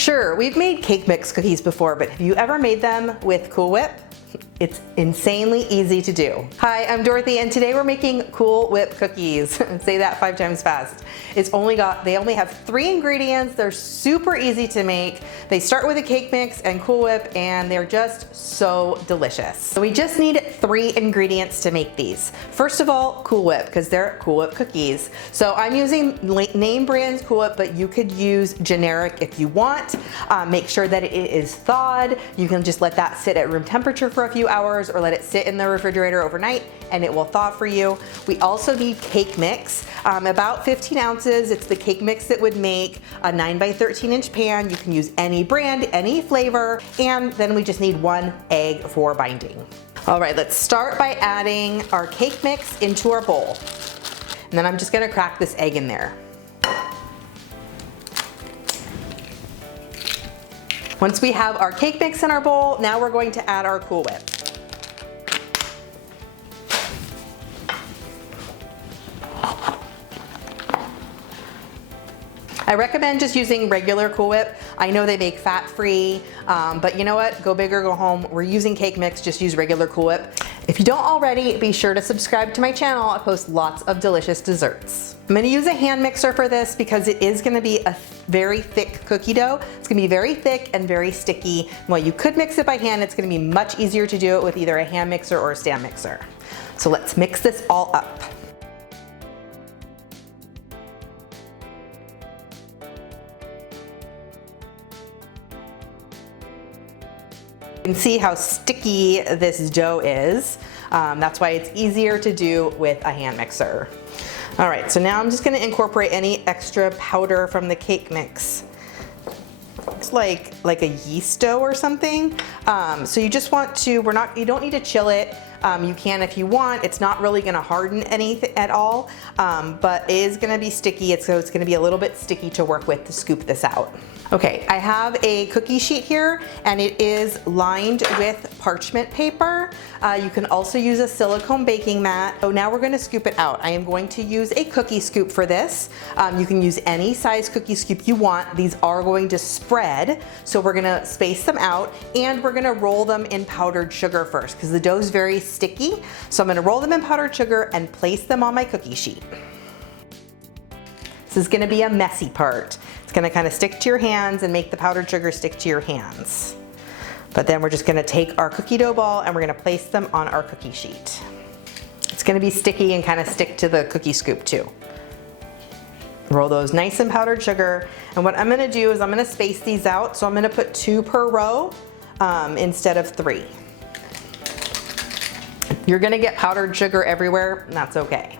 Sure, we've made cake mix cookies before, but have you ever made them with Cool Whip? It's insanely easy to do. Hi, I'm Dorothy, and today we're making Cool Whip cookies. Say that 5 times fast. They only have 3 ingredients. They're super easy to make. They start with a cake mix and Cool Whip, and they're just so delicious. So we just need 3 ingredients to make these. First of all, Cool Whip, because they're Cool Whip cookies. So I'm using name brand Cool Whip, but you could use generic if you want. Make sure that it is thawed. You can just let that sit at room temperature for a few hours, or let it sit in the refrigerator overnight and it will thaw for you. We also need cake mix, about 15 ounces. It's the cake mix that would make a 9 by 13 inch pan. You can use any brand, any flavor, and then we just need 1 egg for binding. All right, let's start by adding our cake mix into our bowl. And then I'm just gonna crack this egg in there. Once we have our cake mix in our bowl, now we're going to add our Cool Whip. I recommend just using regular Cool Whip. I know they make fat-free, but you know what? Go big or go home. We're using cake mix, just use regular Cool Whip. If you don't already, be sure to subscribe to my channel. I post lots of delicious desserts. I'm gonna use a hand mixer for this because it is gonna be a very thick cookie dough. It's gonna be very thick and very sticky. While you could mix it by hand, it's gonna be much easier to do it with either a hand mixer or a stand mixer. So let's mix this all up. You can see how sticky this dough is. That's why it's easier to do with a hand mixer. All right, so now I'm just gonna incorporate any extra powder from the cake mix. It's like a yeast dough or something. So you just want to, you don't need to chill it. You can if you want. It's not really gonna harden anything at all, but it is gonna be sticky. So it's gonna be a little bit sticky to work with to scoop this out. Okay, I have a cookie sheet here, and it is lined with parchment paper. You can also use a silicone baking mat. So now we're gonna scoop it out. I am going to use a cookie scoop for this. You can use any size cookie scoop you want. These are going to spread, so we're gonna space them out, and we're gonna roll them in powdered sugar first, because the dough is very sticky. So I'm gonna roll them in powdered sugar and place them on my cookie sheet. This is gonna be a messy part. It's gonna kind of stick to your hands and make the powdered sugar stick to your hands. But then we're just gonna take our cookie dough ball and we're gonna place them on our cookie sheet. It's gonna be sticky and kind of stick to the cookie scoop too. Roll those nice in powdered sugar. And what I'm gonna do is I'm gonna space these out. So I'm gonna put 2 per row instead of 3. You're gonna get powdered sugar everywhere, and that's okay.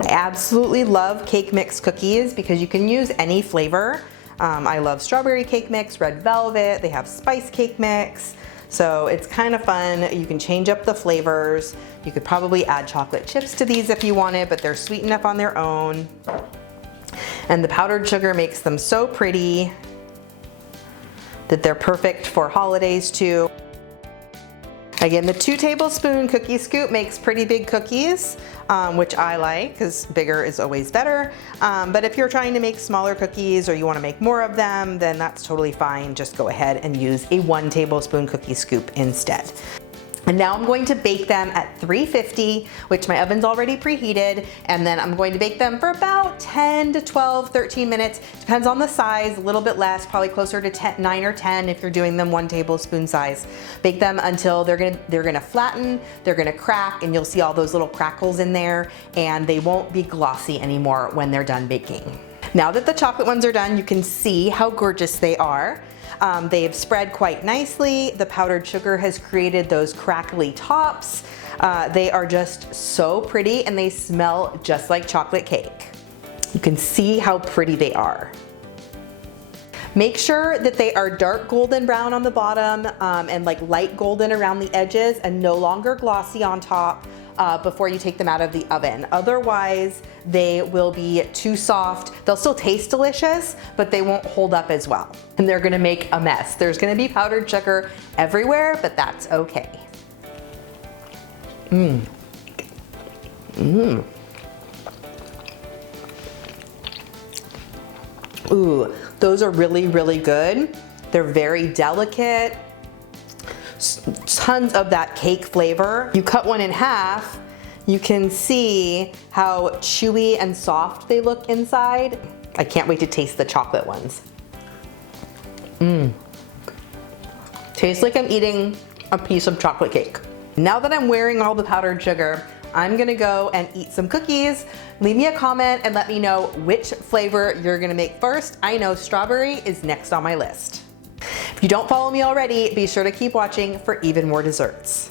I absolutely love cake mix cookies because you can use any flavor. I love strawberry cake mix, red velvet, they have spice cake mix. So it's kind of fun. You can change up the flavors. You could probably add chocolate chips to these if you wanted, but they're sweet enough on their own. And the powdered sugar makes them so pretty that they're perfect for holidays too. Again, the 2 tablespoon cookie scoop makes pretty big cookies, which I like because bigger is always better. But if you're trying to make smaller cookies or you want to make more of them, then that's totally fine. Just go ahead and use a 1 tablespoon cookie scoop instead. And now I'm going to bake them at 350, which my oven's already preheated, and then I'm going to bake them for about 10 to 12, 13 minutes. Depends on the size, a little bit less, probably closer to 9 or 10 if you're doing them 1 tablespoon size. Bake them until they're gonna flatten, they're gonna crack, and you'll see all those little crackles in there, and they won't be glossy anymore when they're done baking. Now that the chocolate ones are done, you can see how gorgeous they are. They've spread quite nicely. The powdered sugar has created those crackly tops. They are just so pretty, and they smell just like chocolate cake. You can see how pretty they are. Make sure that they are dark golden brown on the bottom and like light golden around the edges and no longer glossy on top before you take them out of the oven. Otherwise, they will be too soft. They'll still taste delicious, but they won't hold up as well. And they're gonna make a mess. There's gonna be powdered sugar everywhere, but that's okay. Ooh, those are really, really good. They're very delicate. Tons of that cake flavor. You cut one in half, you can see how chewy and soft they look inside. I can't wait to taste the chocolate ones. Tastes like I'm eating a piece of chocolate cake. Now that I'm wearing all the powdered sugar, I'm gonna go and eat some cookies. Leave me a comment and let me know which flavor you're gonna make first. I know strawberry is next on my list. If you don't follow me already, be sure to keep watching for even more desserts.